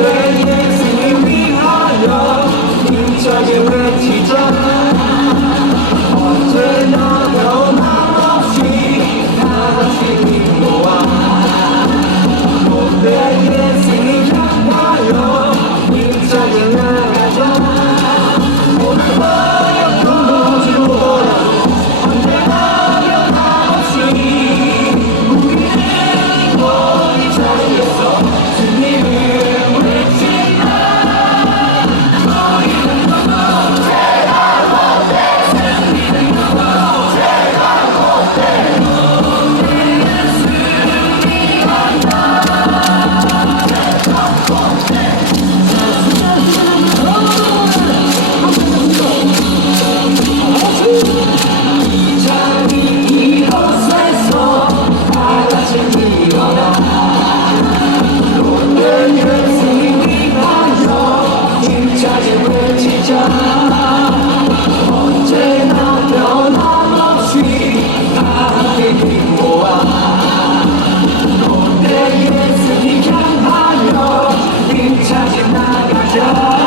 Amen. Thank you.